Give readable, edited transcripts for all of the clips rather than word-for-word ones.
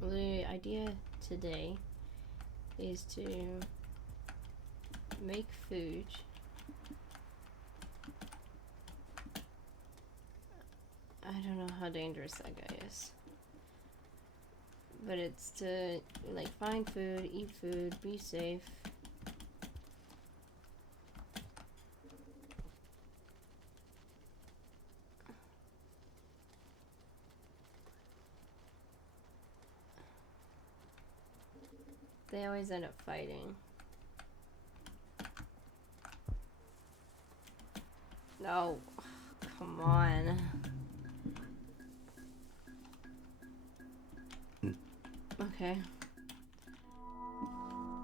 The idea today is to make food. I don't know how dangerous that guy is. But it's to, like, find food, eat food, be safe. They always end up fighting. No. Come on. Okay.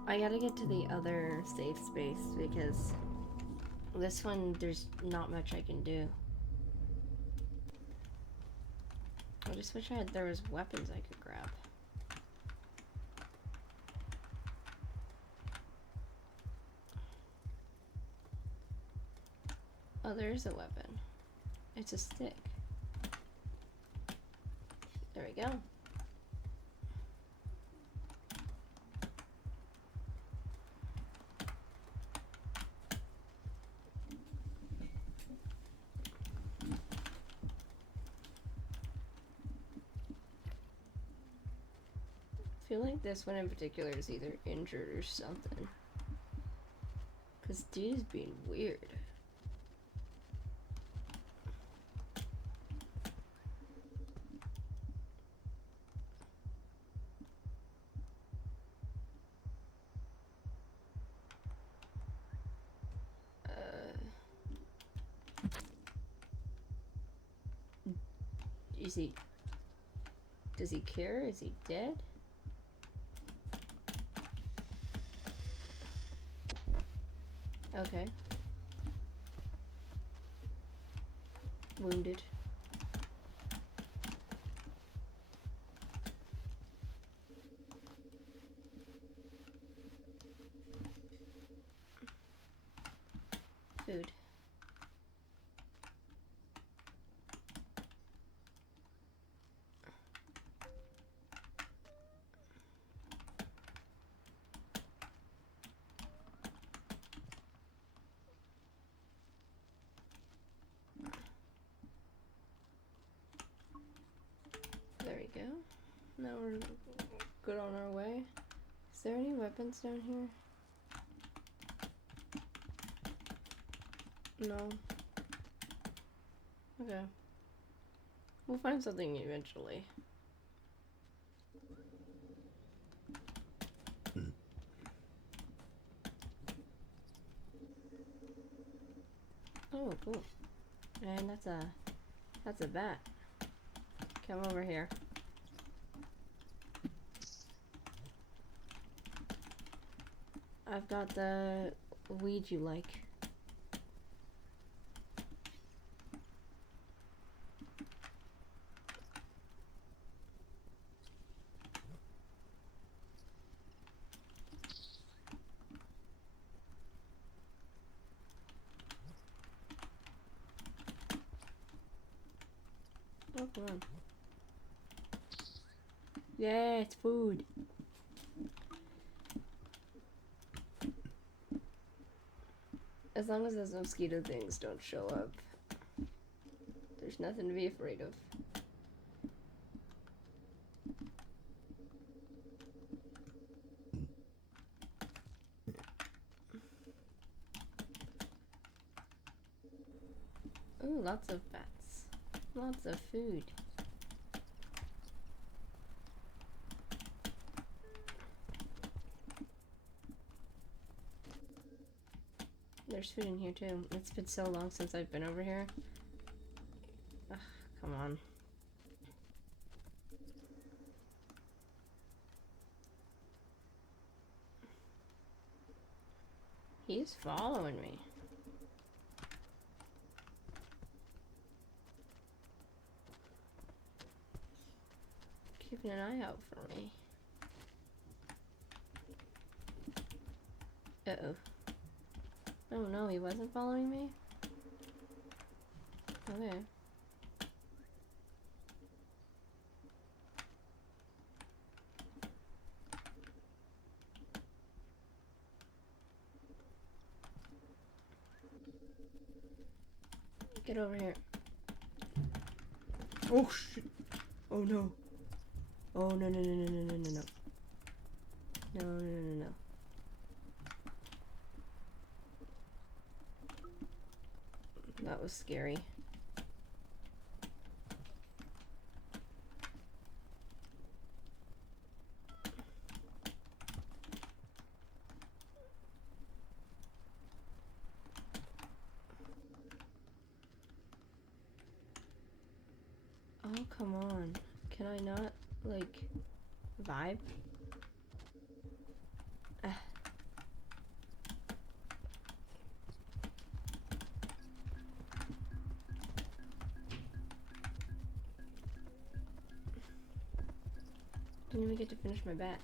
I gotta get to the other safe space because this one, there's not much I can do. I just wish there was weapons I could grab. Oh, there's a weapon. It's a stick. There we go. I feel like this one in particular is either injured or something. Because dude is being weird. Is he... Does he care? Is he dead? Okay. Wounded. Food. There we go. Now we're good on our way. Is there any weapons down here? No. Okay. We'll find something eventually. Oh, cool. And that's a bat. Come over here. I've got the weed you like. Oh, come on. Yeah, it's food. As long as those mosquito things don't show up, there's nothing to be afraid of. Ooh, lots of bats. Lots of food. There's food in here too. It's been so long since I've been over here. Ugh, come on. He's following me. Keeping an eye out for me. Uh-oh. Oh no, he wasn't following me? Okay. Get over here. Oh shit. Oh no. Oh no no no no no no no no. No no no no no. That was scary. Oh, come on. Can I not, like, vibe? Ah. Didn't even get to finish my bat.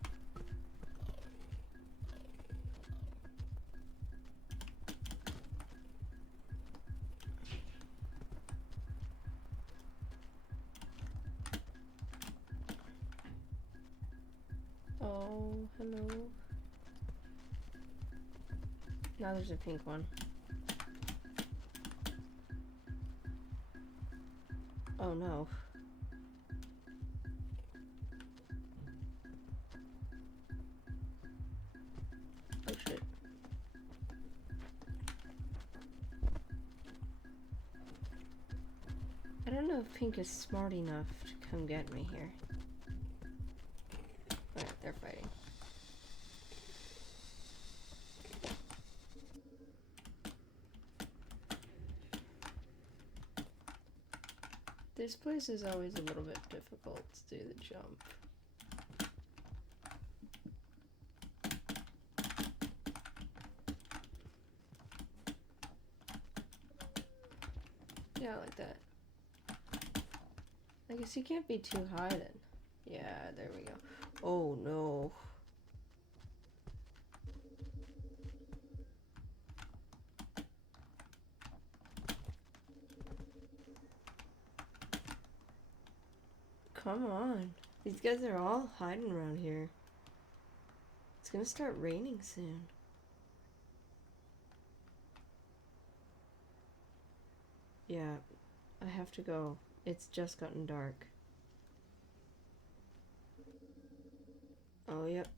Oh, hello. Now there's a pink one. Oh no. Oh shit. I don't know if pink is smart enough to come get me here. Alright, they're fighting. This place is always a little bit difficult to do the jump. Yeah, like that. I guess you can't be too high then. Yeah, there we go. Oh no. Come on. These guys are all hiding around here. It's gonna start raining soon. Yeah, I have to go. It's just gotten dark. Oh, yep.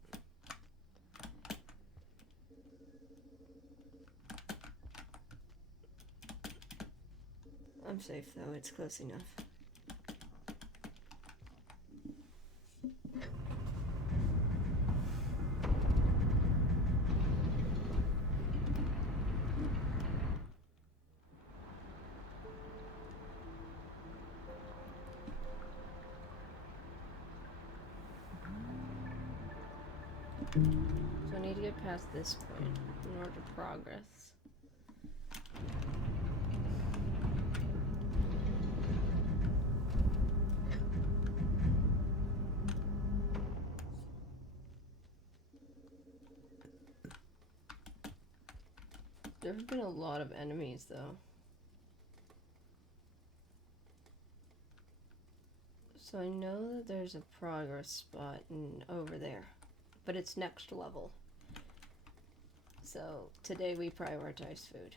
I'm safe though, it's close enough. So I need to get past this point in order to progress. There have been a lot of enemies though. So I know that there's a progress spot over there, but it's next level. So today we prioritize food.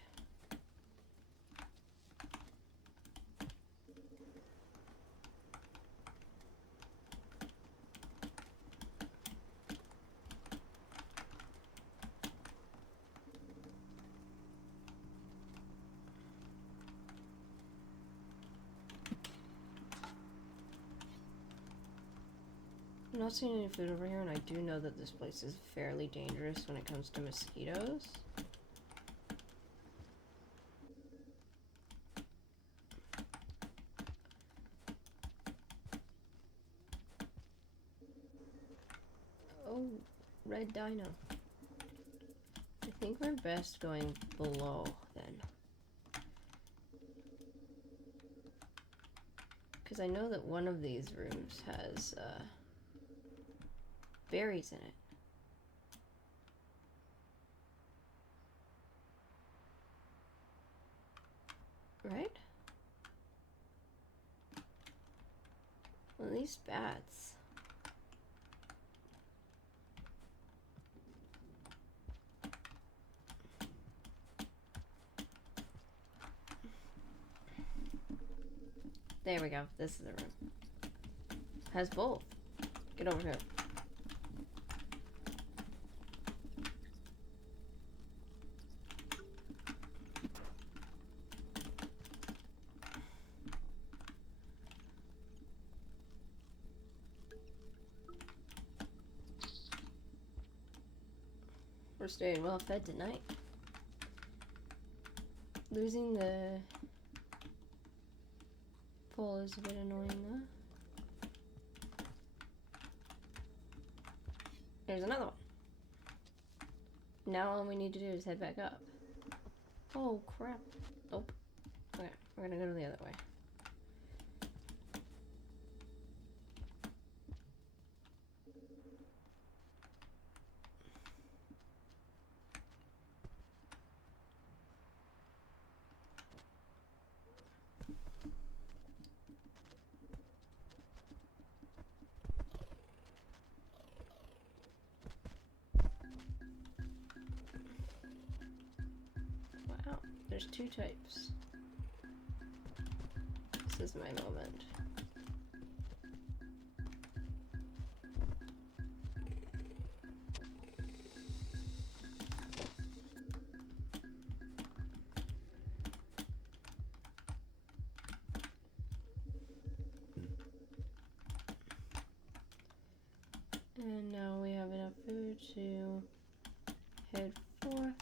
I'm not seeing any food over here, and I do know that this place is fairly dangerous when it comes to mosquitoes. Oh, red dino. I think we're best going below then. Because I know that one of these rooms has berries in it. Right? Well, these bats. There we go. This is the room. Has both. Get over here. We're staying well fed tonight. Losing the pole is a bit annoying though. There's another one. Now all we need to do is head back up. Oh crap. Nope. Okay, we're gonna go the other way. Wow, there's two types. This is my moment. And now we have enough food to head forth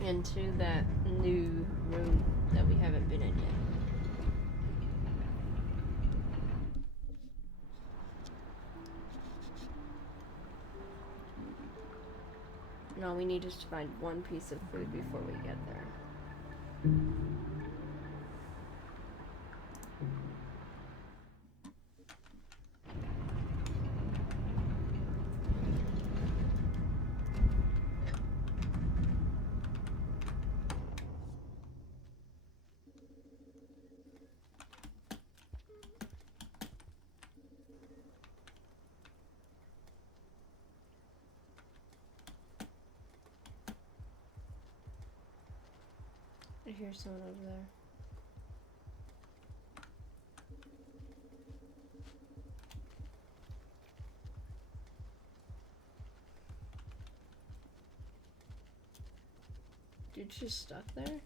into that new room that we haven't been in yet. And all we need is to find one piece of food before we get there. I hear someone over there. Dude's just stuck there?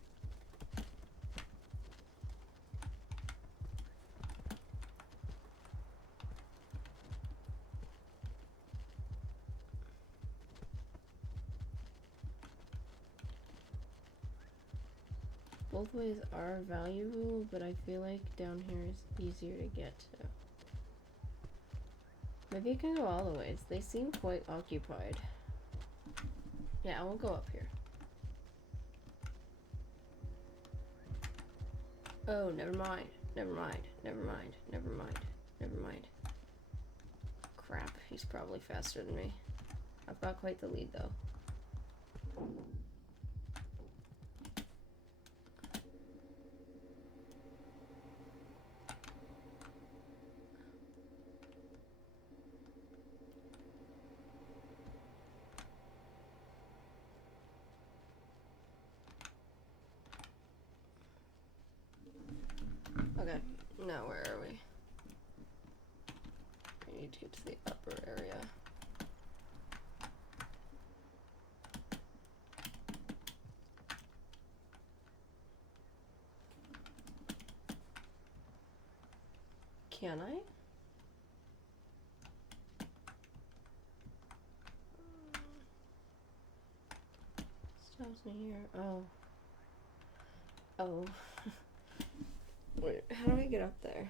Both ways are valuable, but I feel like down here is easier to get to. Maybe I can go all the ways. They seem quite occupied. Yeah, I won't go up here. Oh, never mind. Never mind. Never mind. Never mind. Never mind. Crap, he's probably faster than me. I've got quite the lead, though. Okay, now where are we? We need to get to the upper area. Can I? Stops me here. Oh. Oh. Wait, how do I get up there?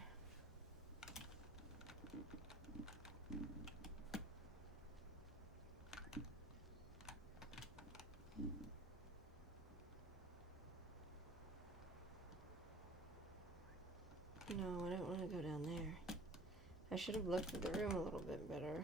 No, I don't want to go down there. I should have looked at the room a little bit better.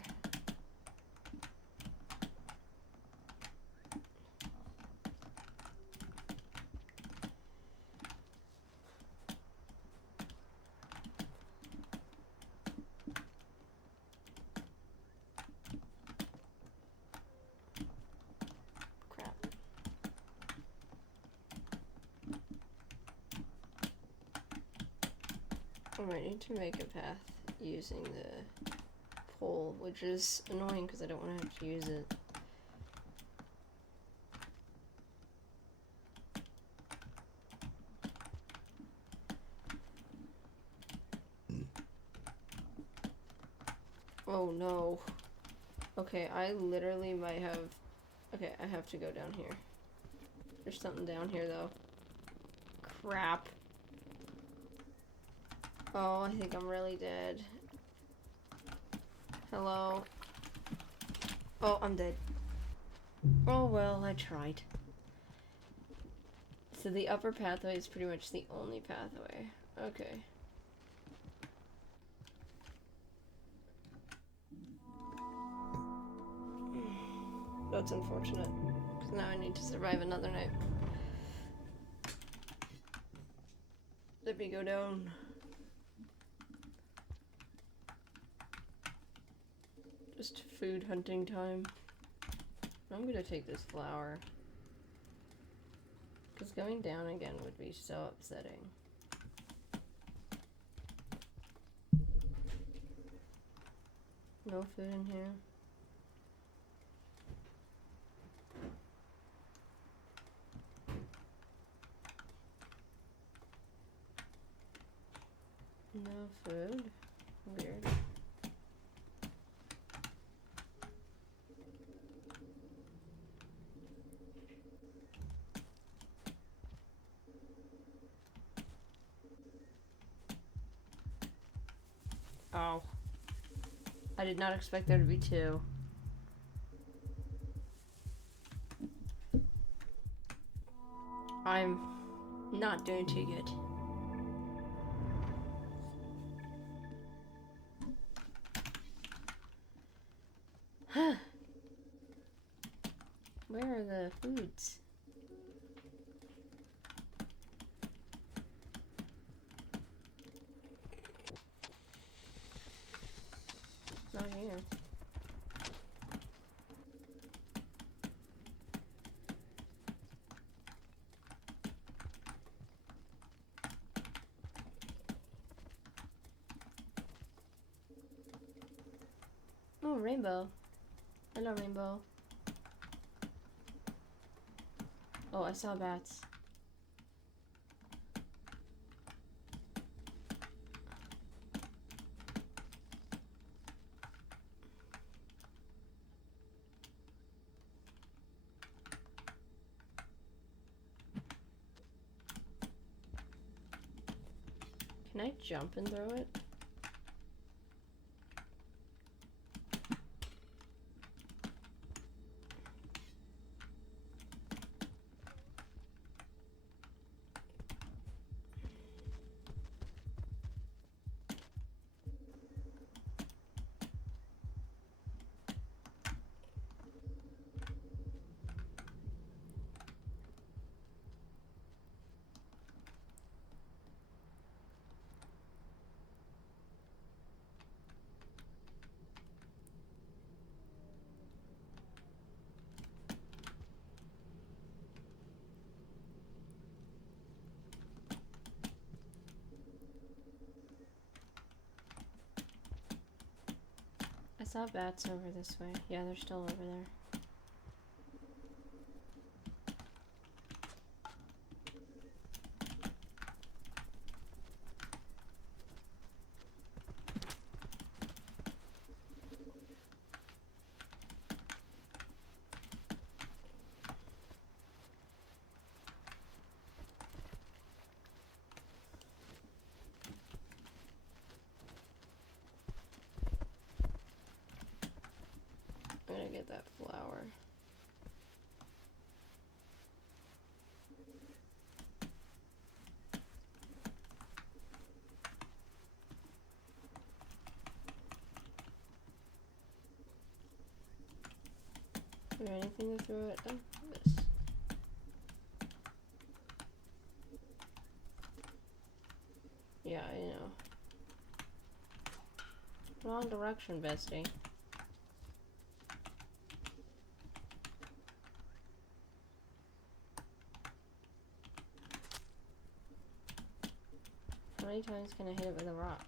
I might need to make a path using the pole, which is annoying because I don't want to have to use it. Oh no. Okay, I literally might have... Okay, I have to go down here. There's something down here though. Crap. Oh, I think I'm really dead. Hello? Oh, I'm dead. Oh well, I tried. So the upper pathway is pretty much the only pathway. Okay. That's unfortunate, because now I need to survive another night. Let me go down. Just food hunting time. I'm gonna take this flower. Because going down again would be so upsetting. No food in here. No food. Weird. Oh. I did not expect there to be two. I'm not doing too good. Huh. Where are the foods? Not here. Oh, rainbow. Hello, rainbow. Oh, I saw bats. Can I jump and throw it? I saw bats over this way. Yeah, they're still over there. I'm gonna get that flower. Is there anything to throw it? Oh, this. Yeah, I know. Wrong direction, bestie. many times can I hit it with a rock?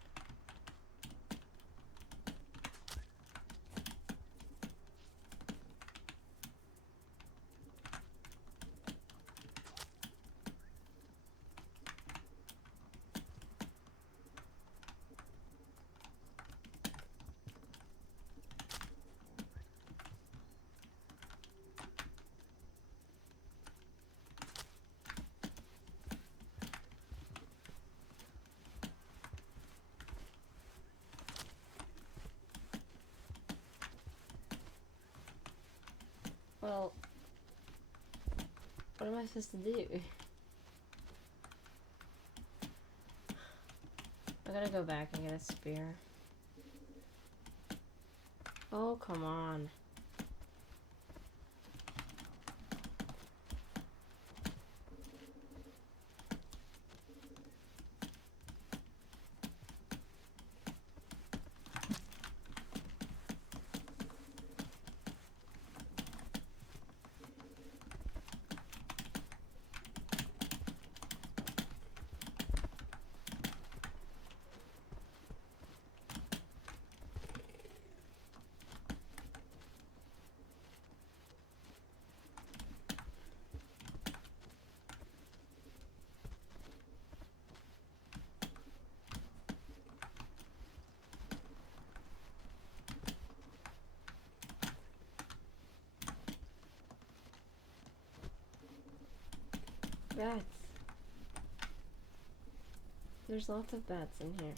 Well, what am I supposed to do? I gotta go back and get a spear. Oh, come on. Bats. There's lots of bats in here.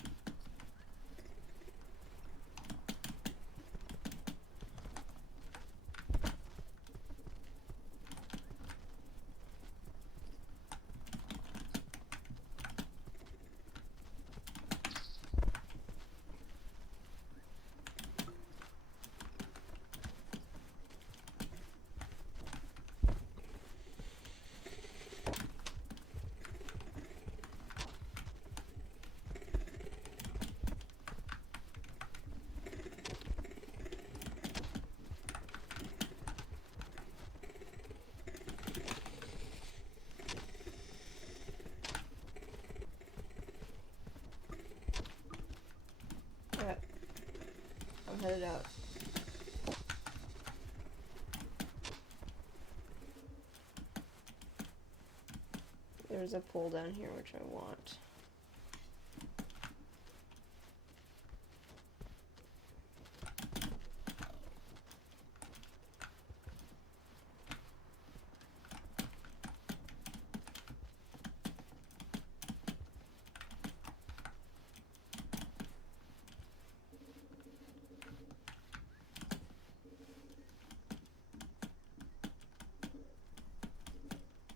Alright. I'm headed out. There's a pole down here which I want.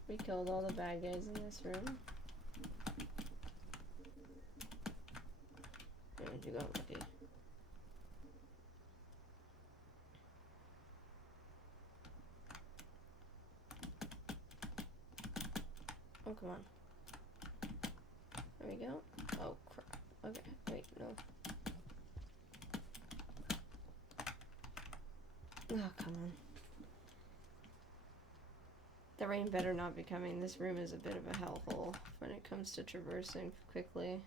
We killed all the bad guys in this room. Where did you go, Lucky? Oh, come on. There we go. Oh, crap. Okay, wait, no. Oh, come on. The rain better not be coming. This room is a bit of a hellhole when it comes to traversing quickly.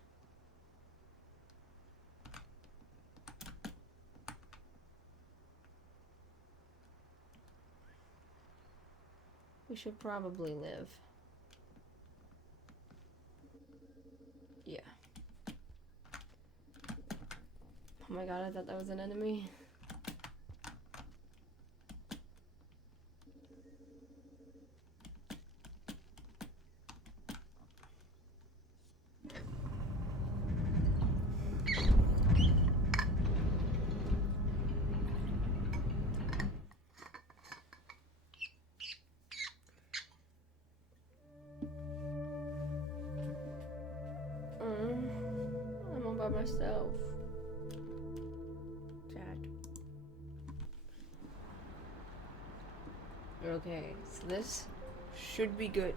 We should probably live. Yeah. Oh my god, I thought that was an enemy. I'm all by myself. Sad. Okay, so this should be good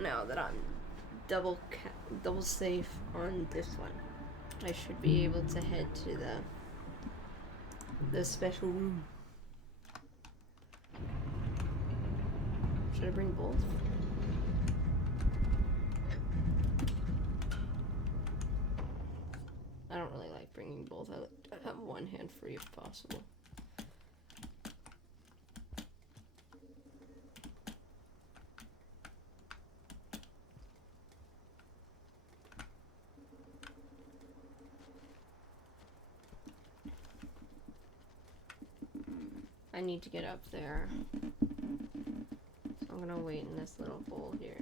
now that I'm double safe on this one. I should be able to head to the special room. Should I bring both? I don't really like bringing both. I like to have one hand free if possible. I need to get up there. So I'm gonna wait in this little hole here.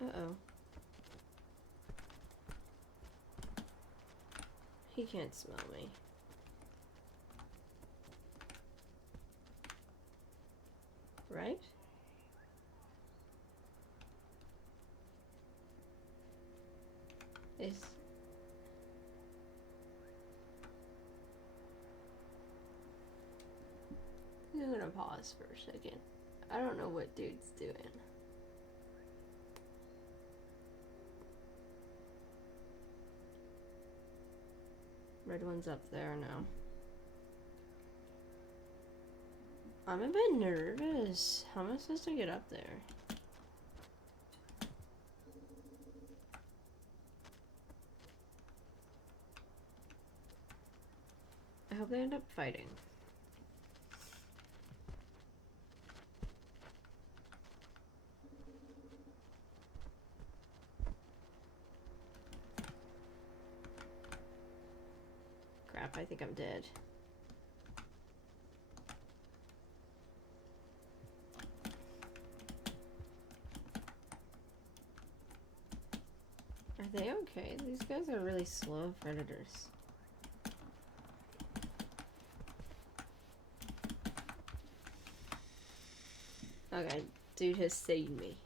Uh-oh. He can't smell me. Right? Is... I'm gonna pause for a second. I don't know what dude's doing. Red one's up there now. I'm a bit nervous. How am I supposed to get up there? I hope they end up fighting. Crap, I think I'm dead. Are they okay? These guys are really slow predators. Okay, dude has seen me.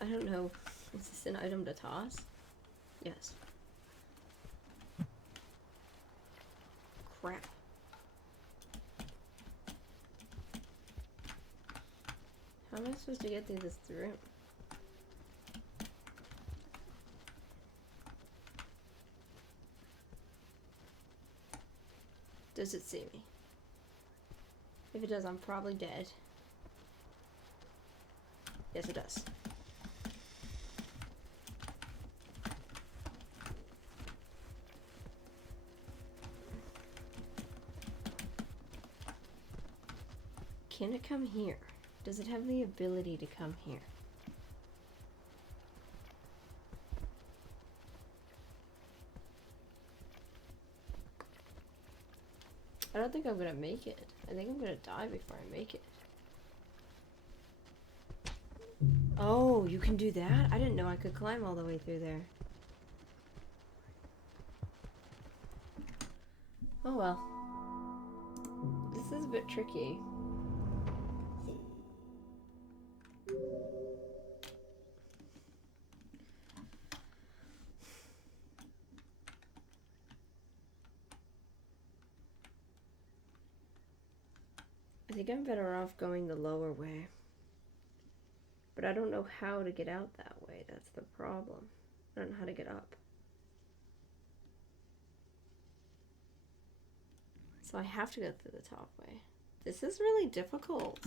I don't know. Is this an item to toss? Yes. Crap. How am I supposed to get through this room? Does it see me? If it does, I'm probably dead. Yes, it does. Can it come here? Does it have the ability to come here? I don't think I'm gonna make it. I think I'm gonna die before I make it. Oh, you can do that? I didn't know I could climb all the way through there. Oh well. This is a bit tricky. I think I'm better off going the lower way. But I don't know how to get out that way. That's the problem. I don't know how to get up. So I have to go through the top way. This is really difficult.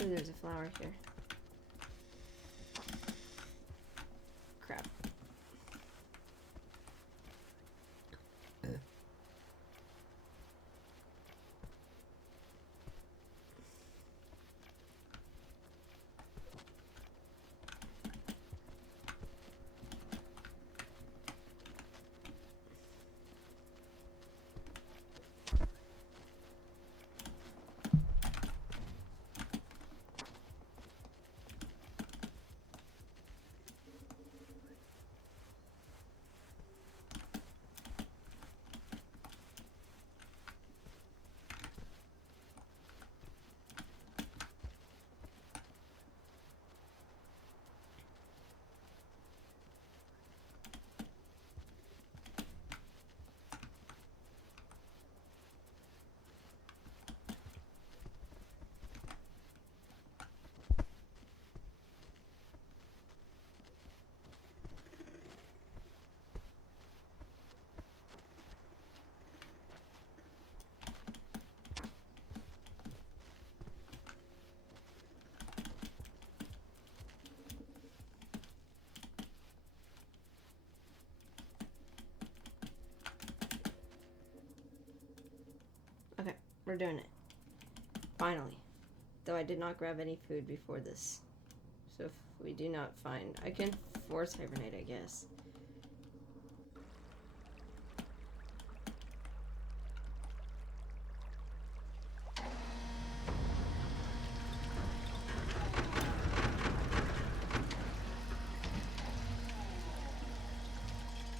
Ooh, there's a flower here. Crap. We're doing it. Finally. Though I did not grab any food before this. So if we do not find... I can force hibernate, I guess.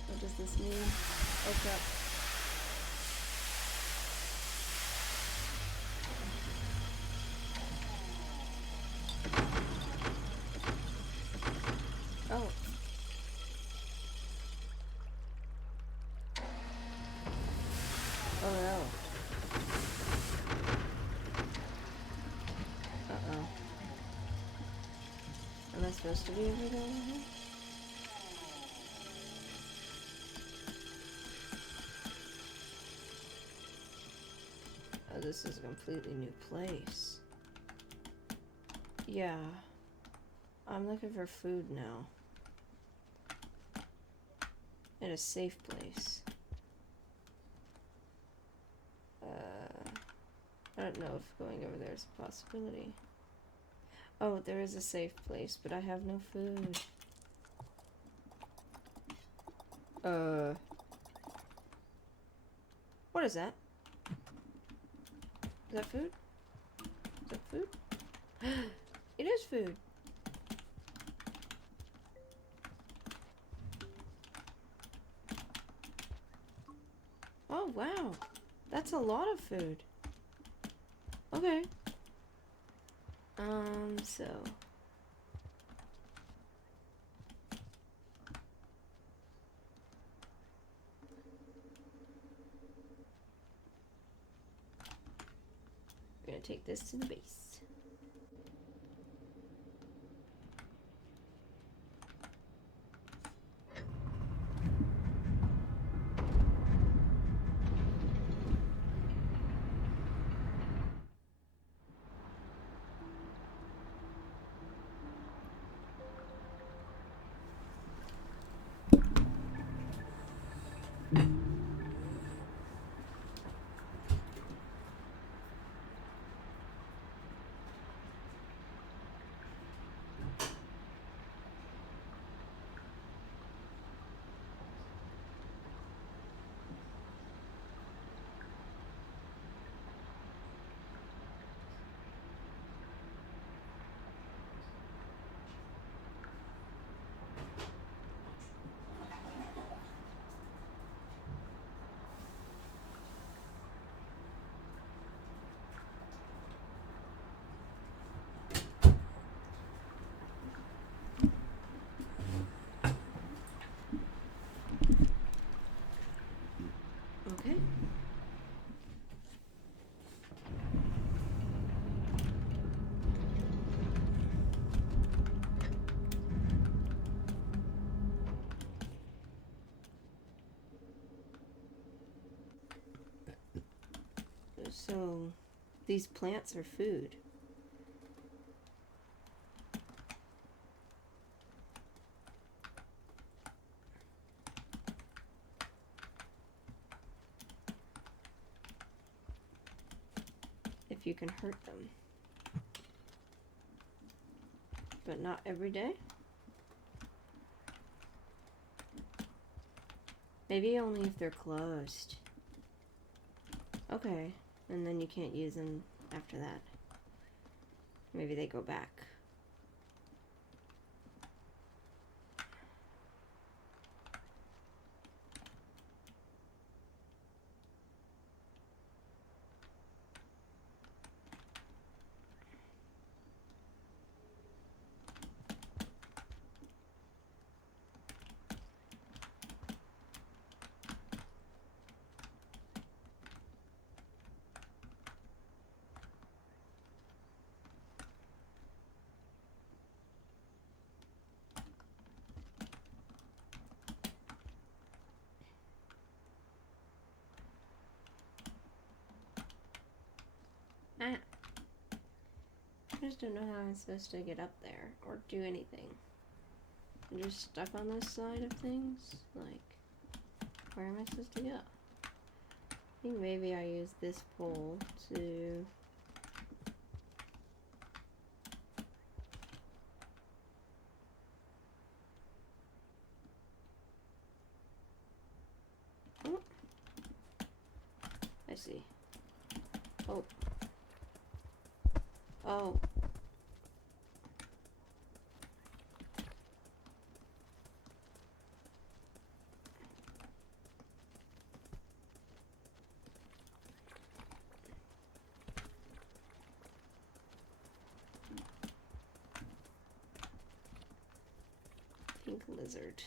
What does this mean? Oh crap. Oh. Oh no. Uh-oh. Am I supposed to be over there? Oh, this is a completely new place. Yeah. I'm looking for food now. In a safe place. I don't know if going over there is a possibility. Oh, there is a safe place, but I have no food. What is that? Is that food? Is that food? It is food. Oh, wow. That's a lot of food. Okay. So... we're gonna take this to the base. Okay. So, these plants are food. If you can hurt them. But not every day? Maybe only if they're closed. Okay. And then you can't use them after that. Maybe they go back. Ah. I just don't know how I'm supposed to get up there or do anything. I'm just stuck on this side of things. Like, where am I supposed to go? I think maybe I use this pole to... Oh. I see. Oh. Oh. Pink lizard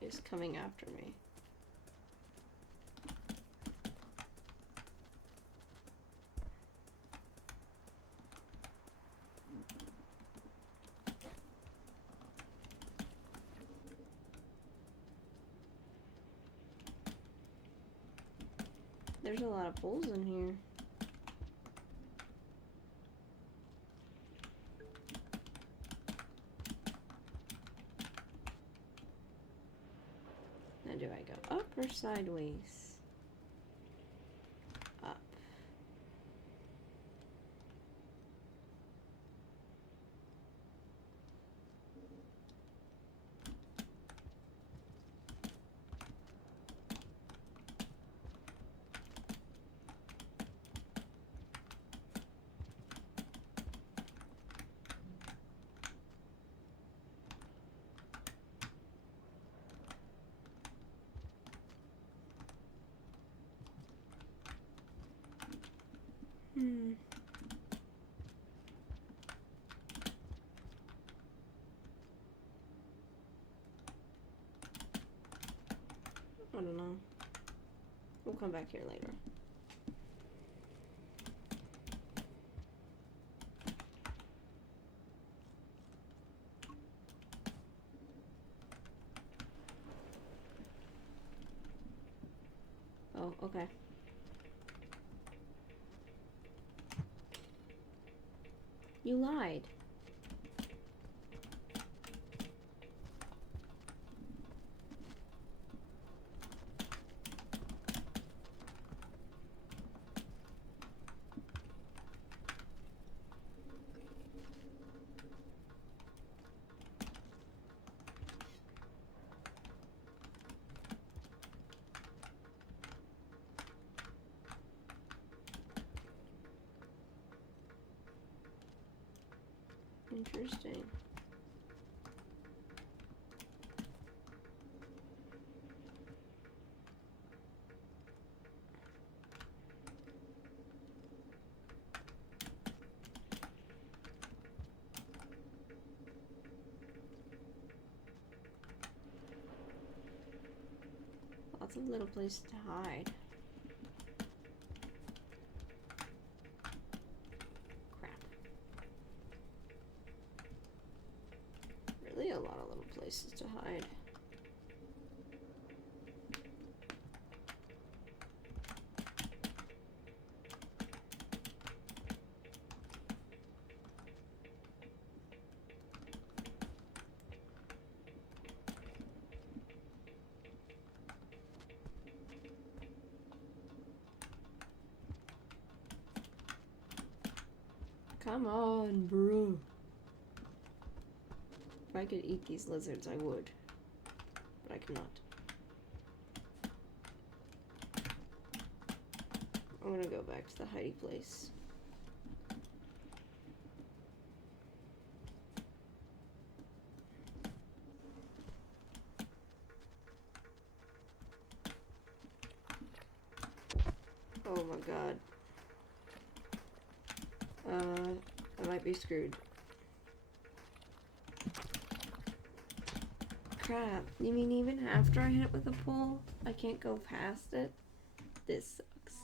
is coming after me. There's a lot of poles in here. Now do I go up or sideways? Up. I don't know. We'll come back here later. Oh, okay. You lied. Interesting. Lots of little places to hide. Crap. Really a lot of little places to hide. Come on, bro. If I could eat these lizards, I would. But I cannot. I'm gonna go back to the hidey place. Oh my god. I might be screwed. Crap. You mean even after I hit it with a pole, I can't go past it? This sucks.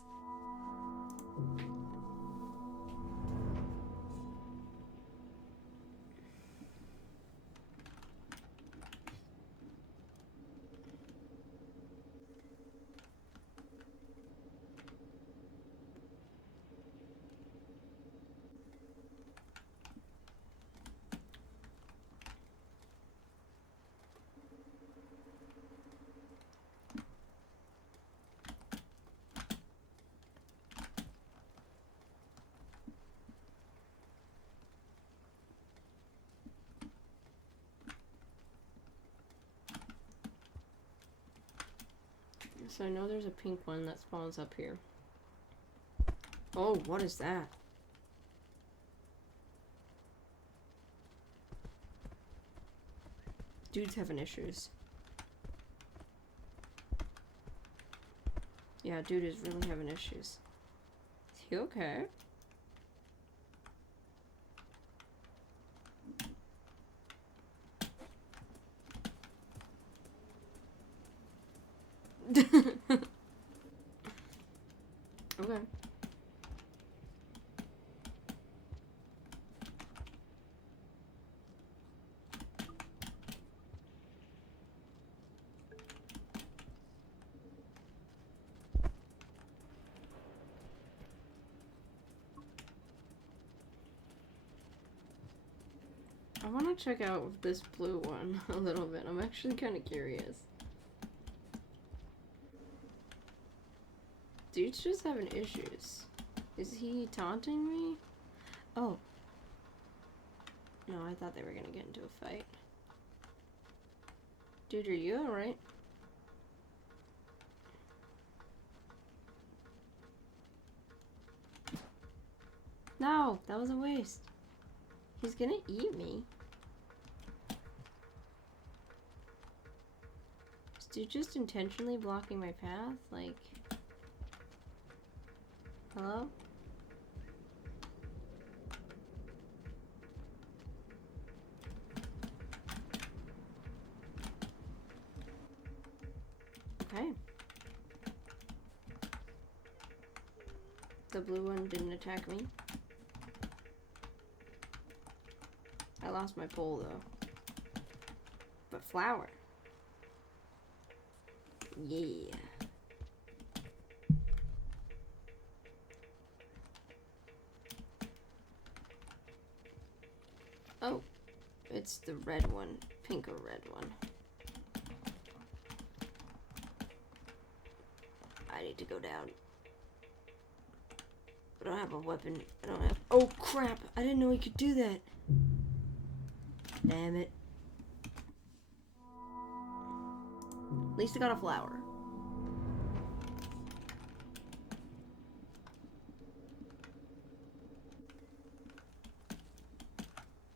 So I know there's a pink one that spawns up here. Oh, what is that? Dude's having issues. Yeah, dude is really having issues. Is he okay? Okay. I want to check out this blue one a little bit. I'm actually kind of curious. Dude's just having issues. Is he taunting me? Oh. No, I thought they were gonna get into a fight. Dude, are you alright? No, that was a waste. He's gonna eat me. Is dude just intentionally blocking my path? Like... Hello? Okay. The blue one didn't attack me. I lost my pole though. But flower. Yeah. Oh, it's the red one, pink or red one. I need to go down. I don't have a weapon. I don't have. Oh crap! I didn't know he could do that. Damn it. At least I got a flower.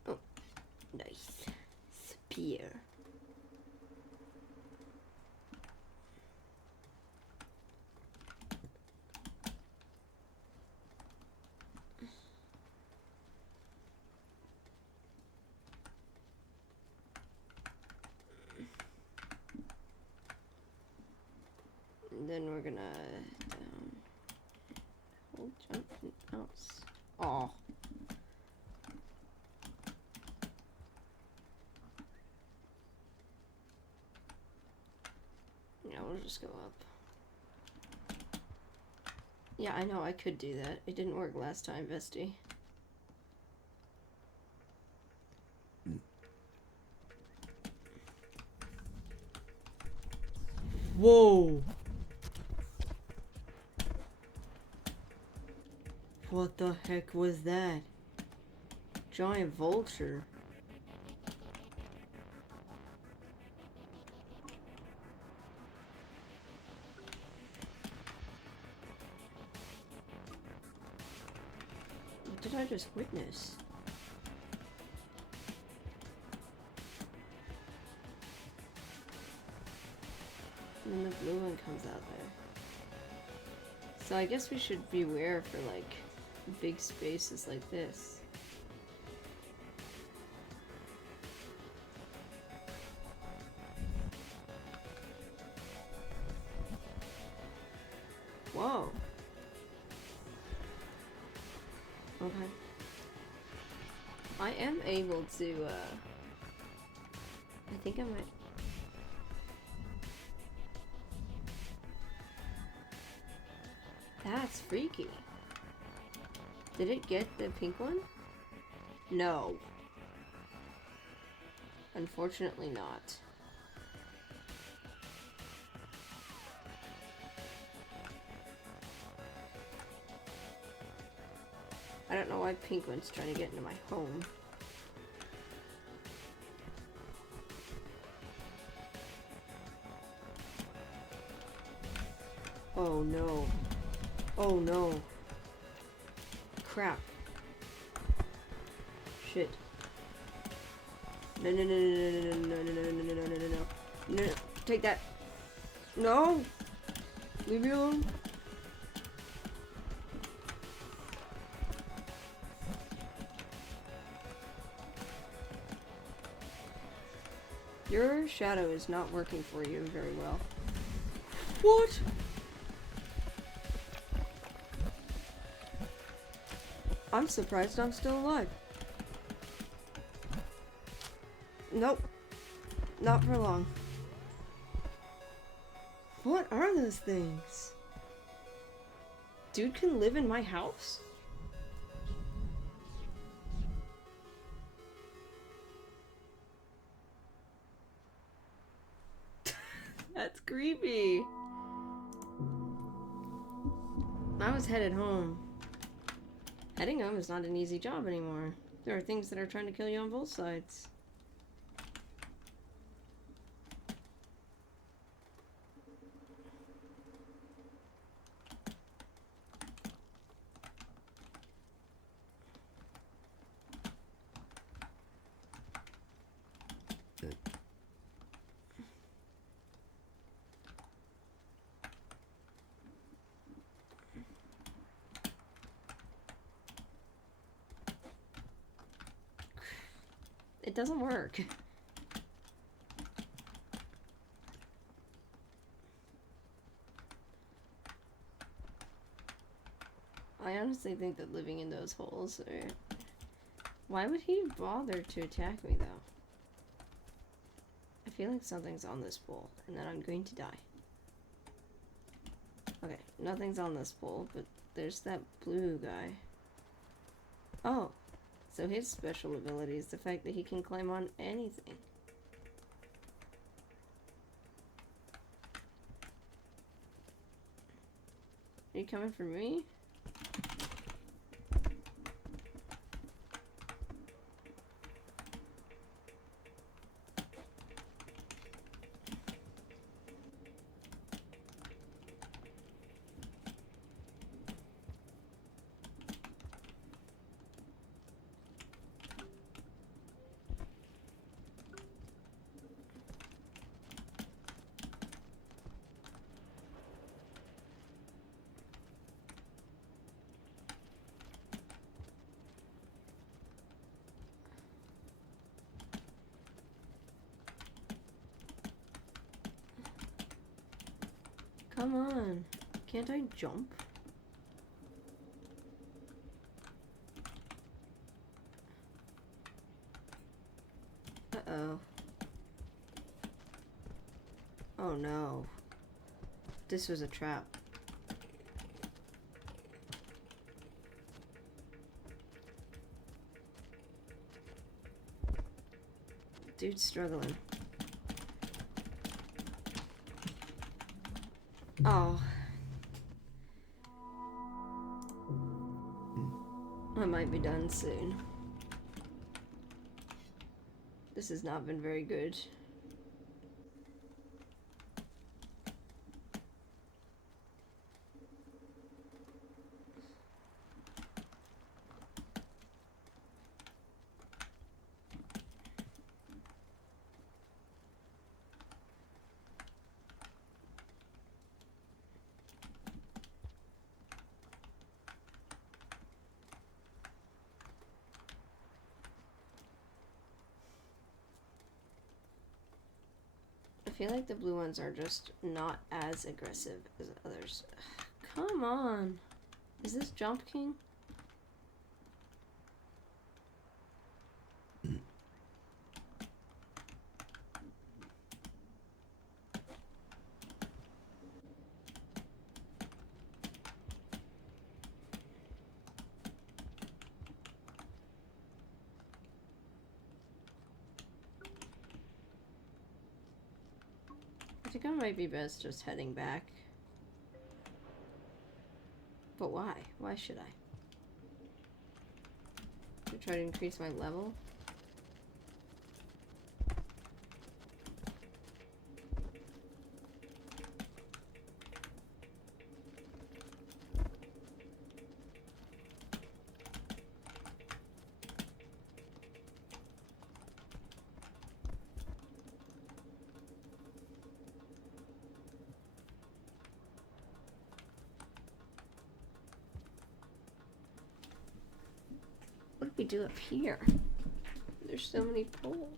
Oh, nice. Spear. And then we're gonna hold jump mouse. Oh. Yeah, we'll just go up. Yeah, I know I could do that. It didn't work last time, bestie. Whoa! What the heck was that? Giant vulture. What did I just witness? And then the blue one comes out there. So I guess we should beware for like big spaces like this. Whoa. Okay. I am able to, I think I might... That's freaky. Did it get the pink one? No. Unfortunately not. I don't know why pink one's trying to get into my home. Oh no. Oh no. Crap. Shit. No, no, no, no, no, no, no, no, no, no, no, no, no, no, no, take that. No! Leave me alone. Your shadow is not working for you very well. What? I'm surprised I'm still alive. Nope. Not for long. What are those things? Dude can live in my house? That's creepy. I was headed home. Heading home is not an easy job anymore. There are things that are trying to kill you on both sides. It doesn't work. I honestly think that living in those holes are... Why would he bother to attack me, though? I feel like something's on this pole, and that I'm going to die. Okay, nothing's on this pole, but there's that blue guy. Oh, so his special ability is the fact that he can climb on anything. Are you coming for me? Come on. Can't I jump? Uh-oh. Oh no. This was a trap. Dude's struggling. Oh. I might be done soon. This has not been very good. I feel like the blue ones are just not as aggressive as others. Come on. Is this Jump King? I think I might be best just heading back. But why? Why should I? To try to increase my level? do up here? There's so many poles.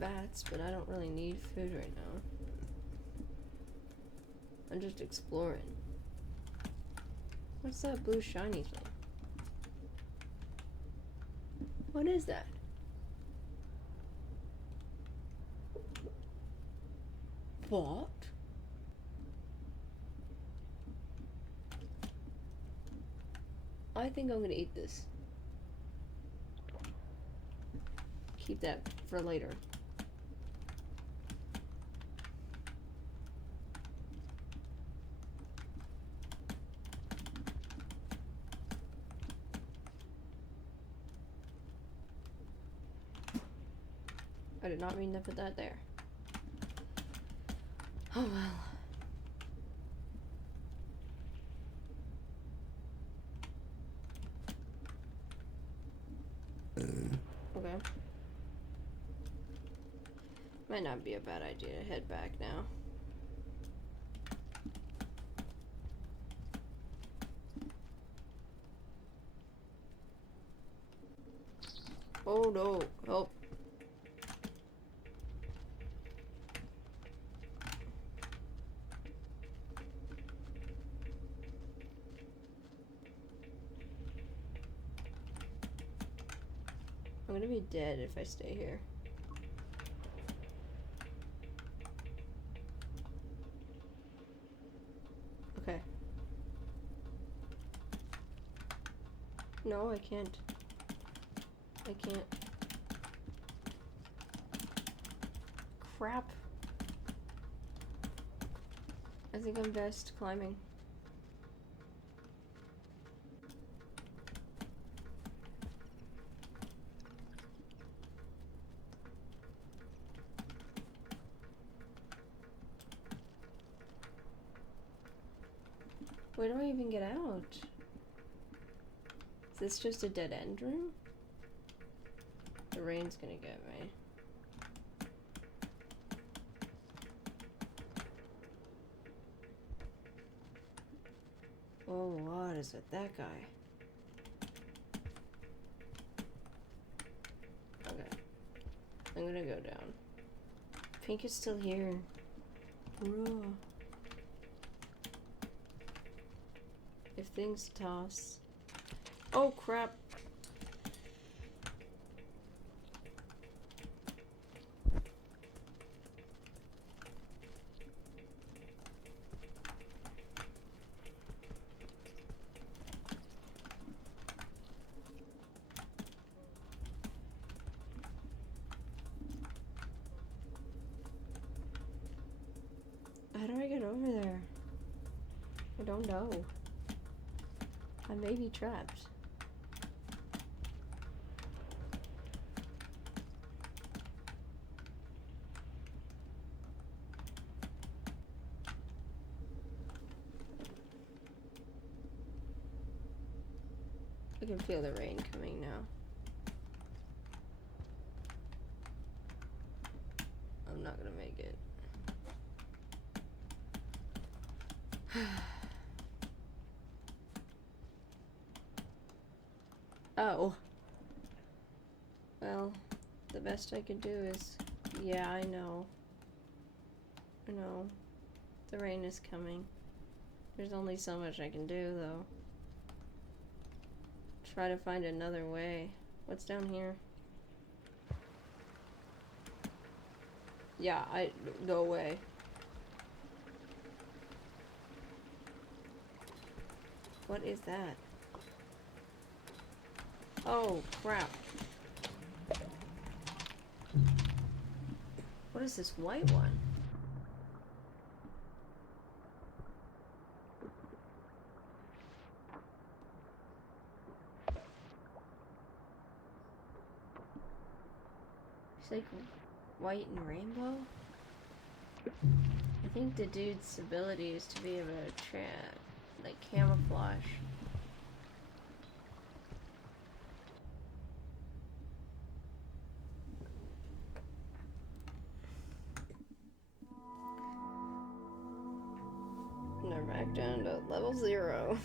Bats, but I don't really need food right now. I'm just exploring. What's that blue shiny thing? What is that? What? I think I'm gonna eat this. Keep that for later. I did not mean to put that there. Oh well. Okay. Might not be a bad idea to head back now. Oh no, help. I'm gonna be dead if I stay here. Okay. No, I can't. I can't. Crap. I think I'm best climbing. Where do I even get out? Is this just a dead end room? The rain's gonna get me. Oh, what is with that guy? Okay. I'm gonna go down. Pink is still here. Hurrah. If things toss. Oh crap. How do I get over there? I don't know. I may be trapped. I can feel the rain coming now. I'm not gonna make it. Oh. Well, the best I could do is... Yeah, I know. I know. The rain is coming. There's only so much I can do, though. Try to find another way. What's down here? Yeah, no way. What is that? Oh, crap. What is this white one? It's like white and rainbow? think the dude's ability is to be able to like camouflage. And they're back down to level 0.